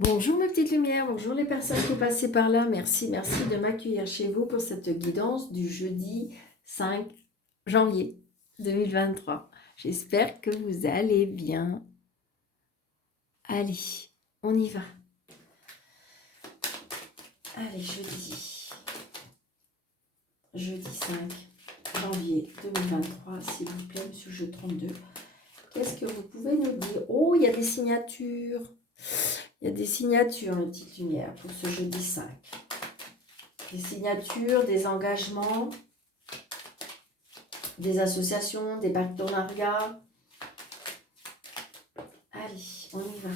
Bonjour mes petites lumières, bonjour les personnes qui passaient par là. Merci de m'accueillir chez vous pour cette guidance du jeudi 5 janvier 2023. J'espère que vous allez bien. Allez, on y va. Allez, jeudi 5 janvier 2023, s'il vous plaît, monsieur jeu 32. Qu'est-ce que vous pouvez nous dire? Oh, il y a des signatures. Il y a des signatures, mes petites lumières, pour ce jeudi 5. Des signatures, des engagements, des associations, des partenariats. Allez, on y va.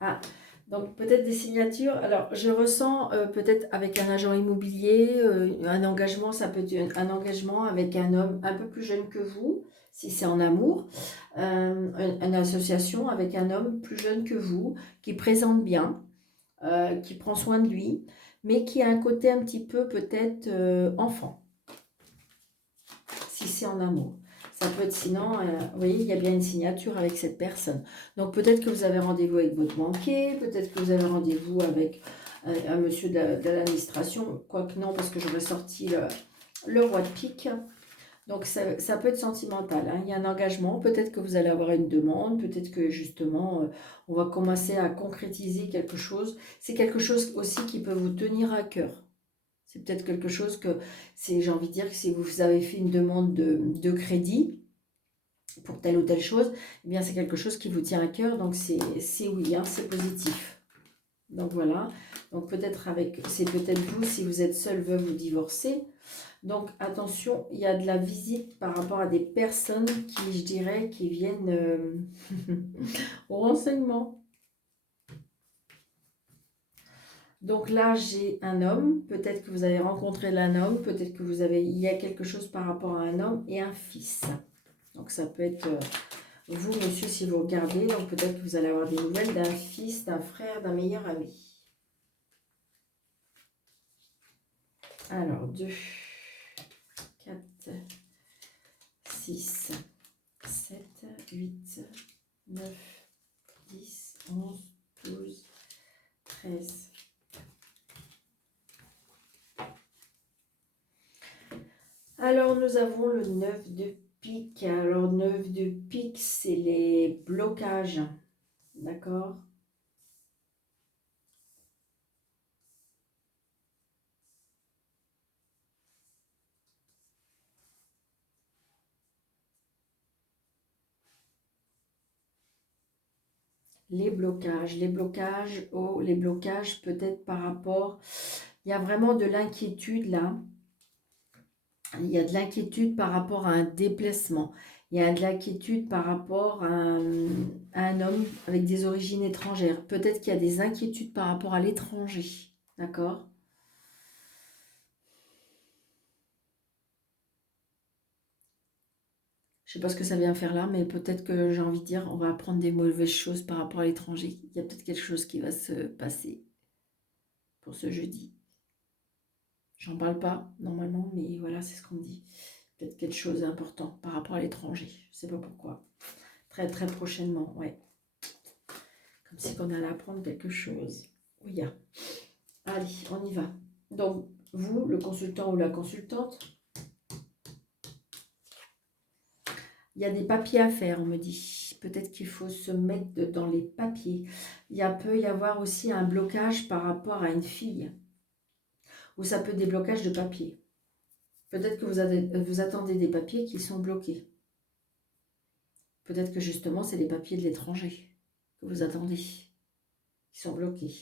Ah, donc peut-être des signatures. Alors, je ressens peut-être avec un agent immobilier, un engagement, ça peut être un engagement avec un homme un peu plus jeune que vous, si c'est en amour. Une association avec un homme plus jeune que vous, qui présente bien, qui prend soin de lui, mais qui a un côté un petit peu peut-être enfant, si c'est en amour. Ça peut être sinon, vous voyez, il y a bien une signature avec cette personne. Donc peut-être que vous avez rendez-vous avec votre banquier, peut-être que vous avez rendez-vous avec un monsieur de l'administration, quoique non, parce que j'aurais sorti le roi de pique. Donc ça peut être sentimental, hein. Il y a un engagement, peut-être que vous allez avoir une demande, peut-être que justement on va commencer à concrétiser quelque chose. C'est quelque chose aussi qui peut vous tenir à cœur. C'est peut-être quelque chose que, j'ai envie de dire que si vous avez fait une demande de crédit pour telle ou telle chose, eh bien c'est quelque chose qui vous tient à cœur, donc c'est oui, hein, c'est positif. Donc voilà, donc peut-être c'est peut-être vous, si vous êtes seul, veuve ou divorcé. Donc attention, il y a de la visite par rapport à des personnes qui, je dirais, qui viennent au renseignement. Donc là, j'ai un homme, peut-être que vous avez rencontré un homme, peut-être que il y a quelque chose par rapport à un homme et un fils. Donc ça peut être vous, monsieur, si vous regardez, donc peut-être que vous allez avoir des nouvelles d'un fils, d'un frère, d'un meilleur ami. Alors, 2, 4, 6, 7, 8, 9, 10, 11, 12, 13. Alors, nous avons le 9 de pique. Alors, 9 de pique, c'est les blocages. D'accord? Les blocages peut-être par rapport, il y a vraiment de l'inquiétude là, il y a de l'inquiétude par rapport à un déplacement, il y a de l'inquiétude par rapport à un homme avec des origines étrangères, peut-être qu'il y a des inquiétudes par rapport à l'étranger, d'accord? Je sais pas ce que ça vient faire là, mais peut-être que j'ai envie de dire, on va apprendre des mauvaises choses par rapport à l'étranger. Il y a peut-être quelque chose qui va se passer pour ce jeudi. J'en parle pas normalement, mais voilà, c'est ce qu'on me dit. Peut-être quelque chose d'important par rapport à l'étranger. Je sais pas pourquoi. Très très prochainement, ouais. Comme si on allait apprendre quelque chose. Oui, allez, on y va. Donc, vous, le consultant ou la consultante, il y a des papiers à faire, on me dit. Peut-être qu'il faut se mettre dans les papiers. Peut y avoir aussi un blocage par rapport à une fille. Ou ça peut être des blocages de papier. Peut-être que vous attendez des papiers qui sont bloqués. Peut-être que justement, c'est les papiers de l'étranger que vous attendez, qui sont bloqués.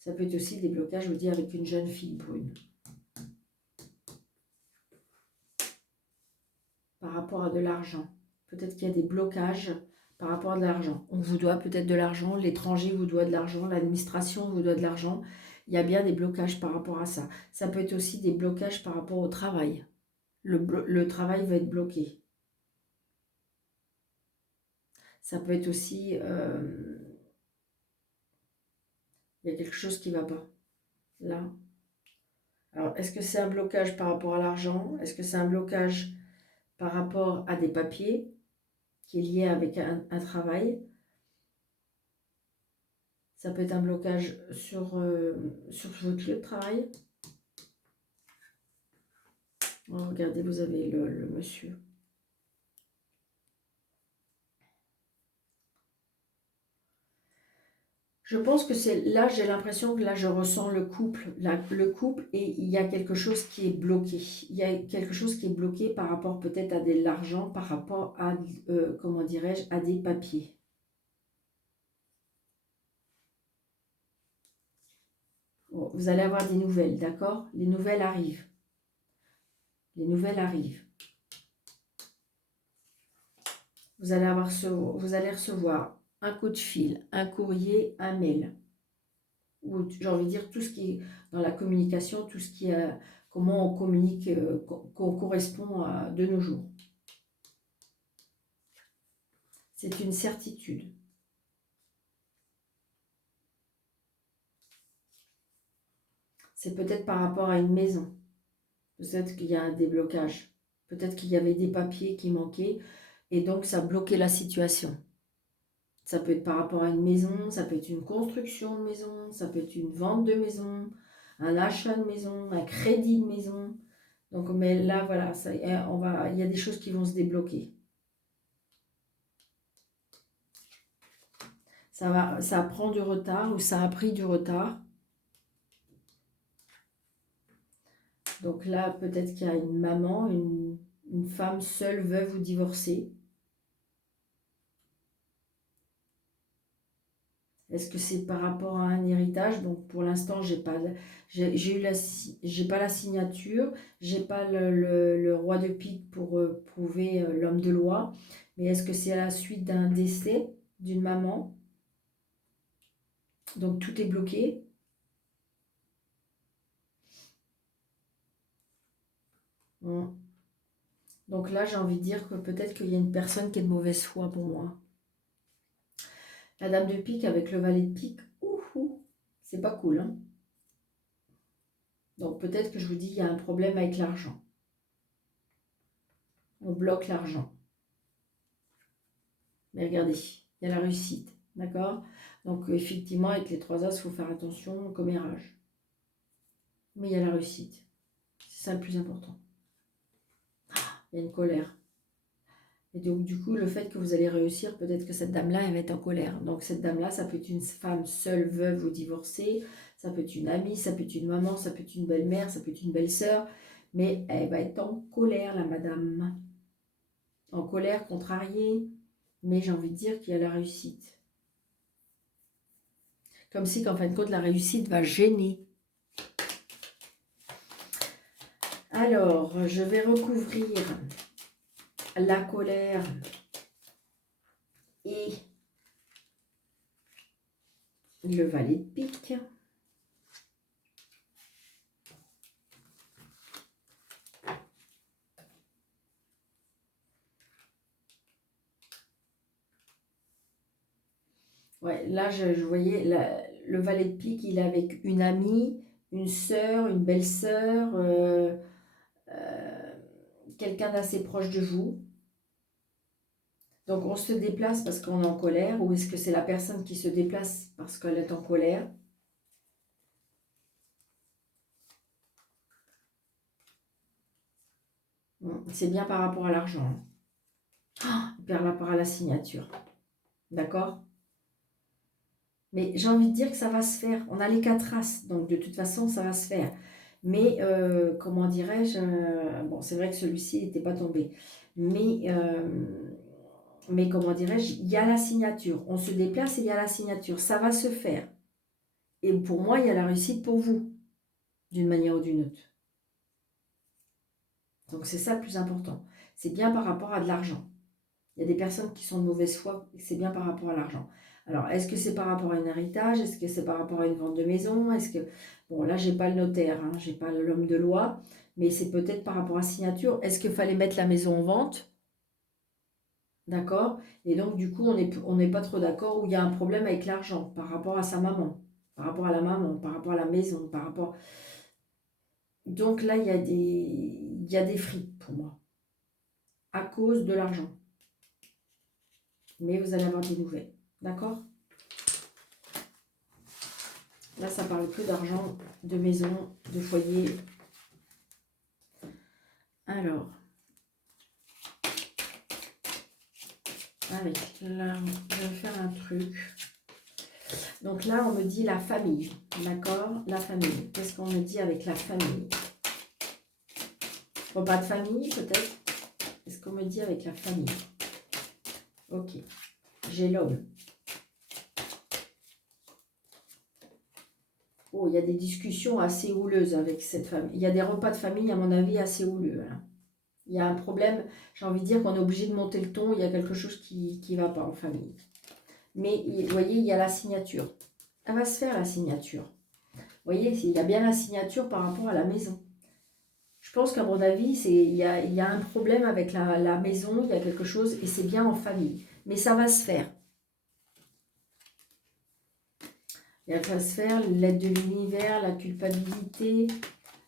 Ça peut être aussi des blocages, je vous dis, avec une jeune fille brune. Par rapport à de l'argent. Peut-être qu'il y a des blocages par rapport à de l'argent. On vous doit peut-être de l'argent, l'étranger vous doit de l'argent, l'administration vous doit de l'argent. Il y a bien des blocages par rapport à ça. Ça peut être aussi des blocages par rapport au travail. Le travail va être bloqué. Ça peut être aussi... il y a quelque chose qui ne va pas. Là. Alors, est-ce que c'est un blocage par rapport à l'argent? Est-ce que c'est un blocage par rapport à des papiers qui est lié avec un travail? Ça peut être un blocage sur votre lieu de travail. Oh, regardez, vous avez le monsieur. Je pense que c'est là, j'ai l'impression que là, je ressens le couple, le couple, et il y a quelque chose qui est bloqué. Il y a quelque chose qui est bloqué par rapport peut-être à de l'argent, par rapport à, comment dirais-je, à des papiers. Bon, vous allez avoir des nouvelles, d'accord? Les nouvelles arrivent. Les nouvelles arrivent. Vous allez recevoir un coup de fil, un courrier, un mail. Ou j'ai envie de dire tout ce qui est dans la communication, tout ce qui est comment on communique, qu'on correspond de nos jours. C'est une certitude. C'est peut-être par rapport à une maison. Peut-être qu'il y a un déblocage. Peut-être qu'il y avait des papiers qui manquaient et donc ça bloquait la situation. Ça peut être par rapport à une maison, ça peut être une construction de maison, ça peut être une vente de maison, un achat de maison, un crédit de maison. Donc, mais là, voilà, il y a des choses qui vont se débloquer. Ça prend du retard ou ça a pris du retard. Donc là, peut-être qu'il y a une maman, une femme seule, veuve ou divorcée. Est-ce que c'est par rapport à un héritage? Donc pour l'instant, j'ai pas la signature, j'ai pas le roi de pique pour prouver l'homme de loi. Mais est-ce que c'est à la suite d'un décès d'une maman? Donc tout est bloqué. Bon. Donc là, j'ai envie de dire que peut-être qu'il y a une personne qui est de mauvaise foi pour moi. La dame de pique avec le valet de pique, c'est pas cool, hein? Donc peut-être que je vous dis, il y a un problème avec l'argent. On bloque l'argent. Mais regardez, il y a la réussite, d'accord? Donc effectivement, avec les 3 As, il faut faire attention au commérage. Mais il y a la réussite. C'est ça le plus important. Il y a une colère. Et donc du coup, le fait que vous allez réussir, peut-être que cette dame-là, elle va être en colère. Donc cette dame-là, ça peut être une femme seule, veuve ou divorcée. Ça peut être une amie, ça peut être une maman, ça peut être une belle-mère, ça peut être une belle-sœur. Mais elle va être en colère, la madame. En colère, contrariée. Mais j'ai envie de dire qu'il y a la réussite. Comme si qu'en fin de compte, la réussite va gêner. Alors, je vais recouvrir la colère et le valet de pique. Ouais, là, je voyais le valet de pique, il est avec une amie, une sœur, une belle-sœur, quelqu'un d'assez proche de vous. Donc, on se déplace parce qu'on est en colère, ou est-ce que c'est la personne qui se déplace parce qu'elle est en colère? C'est bien par rapport à l'argent. Par rapport à la signature. D'accord? Mais j'ai envie de dire que ça va se faire. On a les 4 As, donc de toute façon, ça va se faire. Mais, comment dirais-je, bon, c'est vrai que celui-ci n'était pas tombé. Mais comment dirais-je, il y a la signature. On se déplace et il y a la signature. Ça va se faire. Et pour moi, il y a la réussite pour vous, d'une manière ou d'une autre. Donc c'est ça le plus important. C'est bien par rapport à de l'argent. Il y a des personnes qui sont de mauvaise foi, et c'est bien par rapport à l'argent. Alors, est-ce que c'est par rapport à un héritage? Est-ce que c'est par rapport à une vente de maison? Est-ce que... Bon, là, j'ai pas le notaire, hein, j'ai pas l'homme de loi, mais c'est peut-être par rapport à signature. Est-ce qu'il fallait mettre la maison en vente? D'accord? Et donc, du coup, on n'est pas trop d'accord, où il y a un problème avec l'argent par rapport à sa maman, par rapport à la maman, par rapport à la maison, par rapport... Donc là, il y a des frites pour moi, à cause de l'argent. Mais vous allez avoir des nouvelles. D'accord? Là, ça parle que d'argent, de maison, de foyer. Alors, allez, là, je vais faire un truc. Donc là, on me dit la famille, d'accord? La famille. Qu'est-ce qu'on me dit avec la famille? Repas de famille, peut-être? Qu'est-ce qu'on me dit avec la famille? Ok. J'ai l'homme. Oh, il y a des discussions assez houleuses avec cette famille. Il y a des repas de famille, à mon avis, assez houleux. Hein. Il y a un problème, j'ai envie de dire qu'on est obligé de monter le ton. Il y a quelque chose qui ne va pas en famille. Mais, vous voyez, il y a la signature. Elle va se faire, la signature. Vous voyez, il y a bien la signature par rapport à la maison. Je pense qu'à mon avis, il y a un problème avec la maison. Il y a quelque chose et c'est bien en famille. Mais ça va se faire. Elle va se faire l'aide de l'univers, la culpabilité,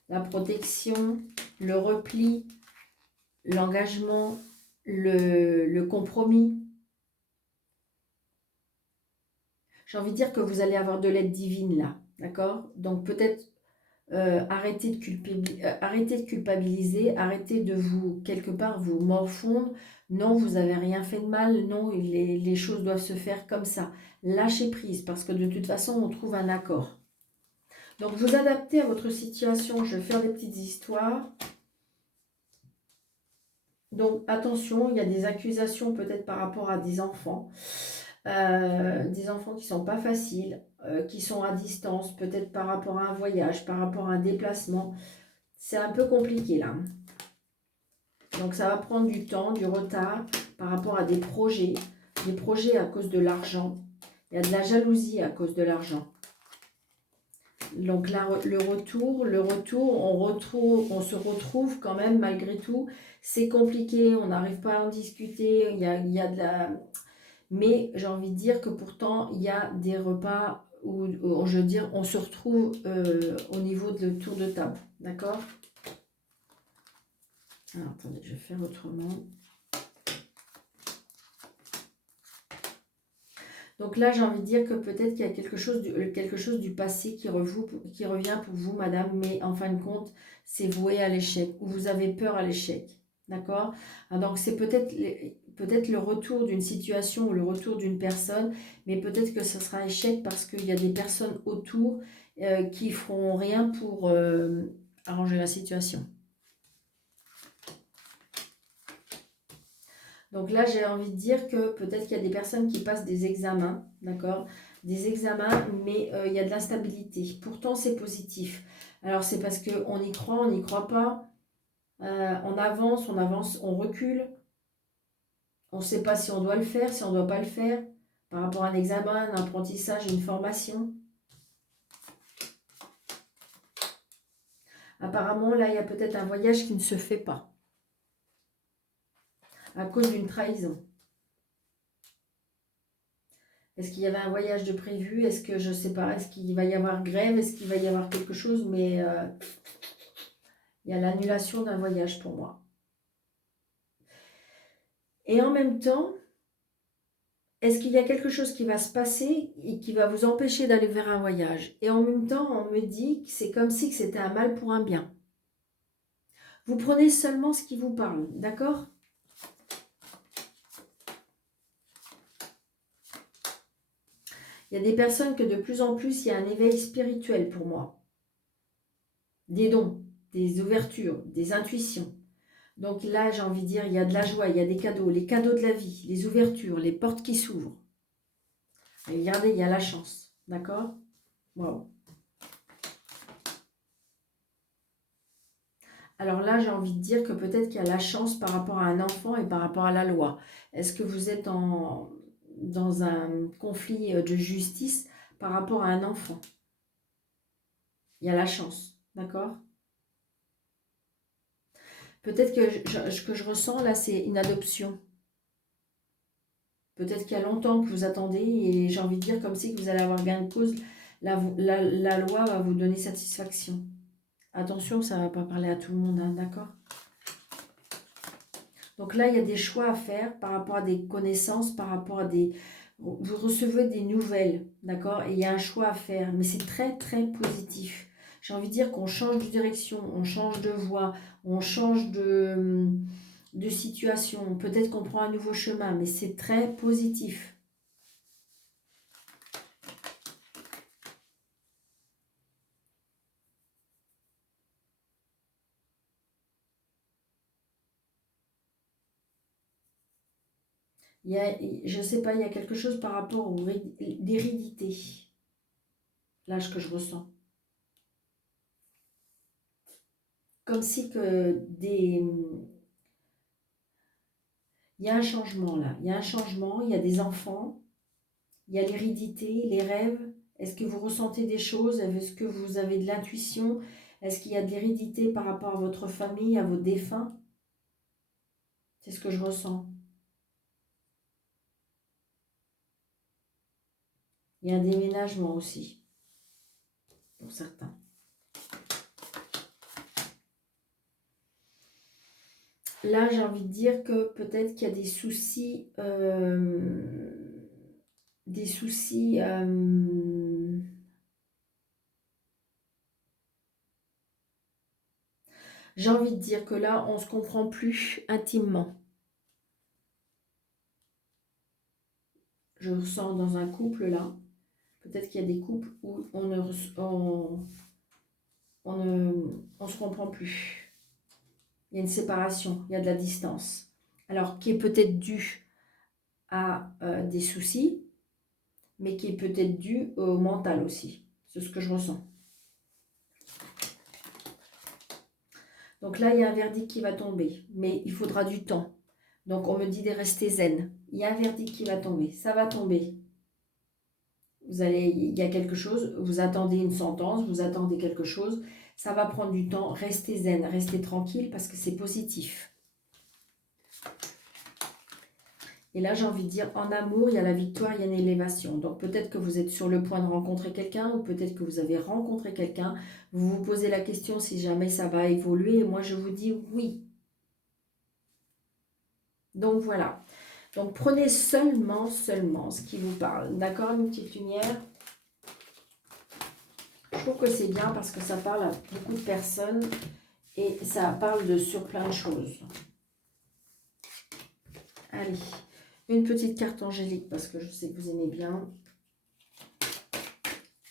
la protection, le repli, l'engagement, le compromis. J'ai envie de dire que vous allez avoir de l'aide divine là, d'accord? Donc peut-être arrêtez de culpabiliser, arrêtez de vous, quelque part, vous morfondre. Non, vous n'avez rien fait de mal, non, les choses doivent se faire comme ça. Lâchez prise, parce que de toute façon, on trouve un accord. Donc, vous adaptez à votre situation. Je vais faire des petites histoires. Donc, attention, il y a des accusations peut-être par rapport à des enfants. Des enfants qui ne sont pas faciles, qui sont à distance, peut-être par rapport à un voyage, par rapport à un déplacement. C'est un peu compliqué là. Donc, ça va prendre du temps, du retard par rapport à des projets à cause de l'argent. Il y a de la jalousie à cause de l'argent. Donc là, le retour, on se retrouve quand même malgré tout. C'est compliqué, on n'arrive pas à en discuter, il y a de la... Mais j'ai envie de dire que pourtant, il y a des repas où je veux dire, on se retrouve au niveau de tour de table. D'accord? Alors, attendez, je vais faire autrement. Donc là, j'ai envie de dire que peut-être qu'il y a quelque chose du passé qui revient pour vous, madame, mais en fin de compte, c'est voué à l'échec, ou vous avez peur à l'échec. D'accord? Donc c'est peut-être le retour d'une situation ou le retour d'une personne, mais peut-être que ce sera échec parce qu'il y a des personnes autour qui feront rien pour arranger la situation. Donc là, j'ai envie de dire que peut-être qu'il y a des personnes qui passent des examens, d'accord? Des examens, mais il y a de l'instabilité. Pourtant, c'est positif. Alors, c'est parce qu'on y croit, on n'y croit pas. On avance, on recule. On ne sait pas si on doit le faire, si on ne doit pas le faire. Par rapport à un examen, un apprentissage, une formation. Apparemment, là, il y a peut-être un voyage qui ne se fait pas. À cause d'une trahison. Est-ce qu'il y avait un voyage de prévu? Est-ce que, je ne sais pas, est-ce qu'il va y avoir grève? Est-ce qu'il va y avoir quelque chose? Mais il y a l'annulation d'un voyage pour moi. Et en même temps, est-ce qu'il y a quelque chose qui va se passer et qui va vous empêcher d'aller vers un voyage? Et en même temps, on me dit que c'est comme si c'était un mal pour un bien. Vous prenez seulement ce qui vous parle, d'accord? Il y a des personnes que de plus en plus, il y a un éveil spirituel pour moi. Des dons, des ouvertures, des intuitions. Donc là, j'ai envie de dire, il y a de la joie, il y a des cadeaux, les cadeaux de la vie, les ouvertures, les portes qui s'ouvrent. Et regardez, il y a la chance, d'accord? Wow. Alors là, j'ai envie de dire que peut-être qu'il y a la chance par rapport à un enfant et par rapport à la loi. Est-ce que vous êtes dans un conflit de justice par rapport à un enfant? Il y a la chance, d'accord? Peut-être que ce que je ressens là, c'est une adoption. Peut-être qu'il y a longtemps que vous attendez et j'ai envie de dire comme si que vous allez avoir gain de cause. La loi va vous donner satisfaction. Attention, ça ne va pas parler à tout le monde, hein, d'accord? Donc là, il y a des choix à faire par rapport à des connaissances, par rapport à des... Vous recevez des nouvelles, d'accord? Et il y a un choix à faire, mais c'est très, très positif. J'ai envie de dire qu'on change de direction, on change de voie, on change de situation. Peut-être qu'on prend un nouveau chemin, mais c'est très positif. Je ne sais pas, il y a quelque chose par rapport aux l'hérédité, là, que je ressens. Comme si que il y a un changement là, il y a un changement, il y a des enfants, il y a l'hérédité, les rêves. Est-ce que vous ressentez des choses? Est-ce que vous avez de l'intuition? Est-ce qu'il y a de l'hérédité par rapport à votre famille, à vos défunts? C'est ce que je ressens. Il y a un déménagement aussi, pour certains. Là, j'ai envie de dire que peut-être qu'il y a des soucis, des soucis, j'ai envie de dire que là, on ne se comprend plus intimement. Je ressens dans un couple là, peut-être qu'il y a des couples où on se comprend plus. Il y a une séparation, il y a de la distance. Alors, qui est peut-être due à des soucis, mais qui est peut-être due au mental aussi. C'est ce que je ressens. Donc là, il y a un verdict qui va tomber, mais il faudra du temps. Donc, on me dit de rester zen. Il y a un verdict qui va tomber. Ça va tomber. Il y a quelque chose, vous attendez une sentence, vous attendez quelque chose. Ça va prendre du temps. Restez zen, restez tranquille parce que c'est positif. Et là, j'ai envie de dire, en amour, il y a la victoire, il y a une élévation. Donc, peut-être que vous êtes sur le point de rencontrer quelqu'un ou peut-être que vous avez rencontré quelqu'un. Vous vous posez la question si jamais ça va évoluer. Et moi, je vous dis oui. Donc, voilà. Donc, prenez seulement ce qui vous parle. D'accord, une petite lumière. Je trouve que c'est bien parce que ça parle à beaucoup de personnes et ça parle sur plein de choses. Allez, une petite carte angélique parce que je sais que vous aimez bien.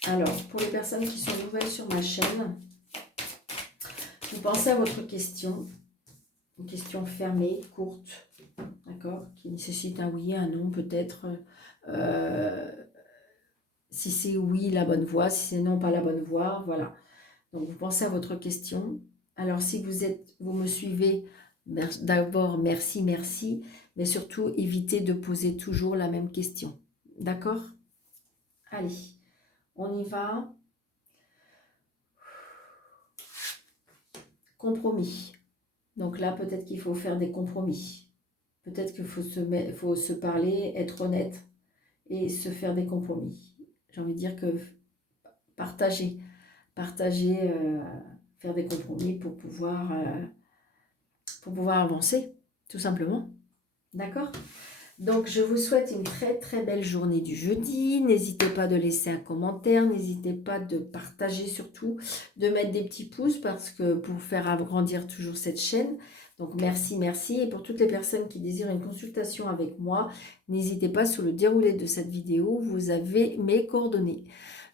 Alors, pour les personnes qui sont nouvelles sur ma chaîne, vous pensez à votre question. Une question fermée, courte, d'accord, qui nécessite un oui, un non, peut-être. Si c'est oui, la bonne voie, si c'est non, pas la bonne voie, voilà. Donc, vous pensez à votre question. Alors, si vous me suivez, d'abord, merci, merci, mais surtout, évitez de poser toujours la même question. D'accord? Allez, on y va. Compromis. Donc là, peut-être qu'il faut faire des compromis. Peut-être qu'il faut se parler, être honnête et se faire des compromis. J'ai envie de dire que partager, faire des compromis pour pouvoir avancer, tout simplement. D'accord? Donc, je vous souhaite une très très belle journée du jeudi. N'hésitez pas de laisser un commentaire, n'hésitez pas de partager surtout, de mettre des petits pouces parce que pour faire agrandir toujours cette chaîne. Donc, merci, merci. Et pour toutes les personnes qui désirent une consultation avec moi, n'hésitez pas sur le déroulé de cette vidéo, vous avez mes coordonnées.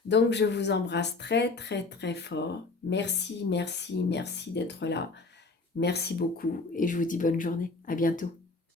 Donc, je vous embrasse très très très fort. Merci, merci, merci d'être là. Merci beaucoup et je vous dis bonne journée. À bientôt.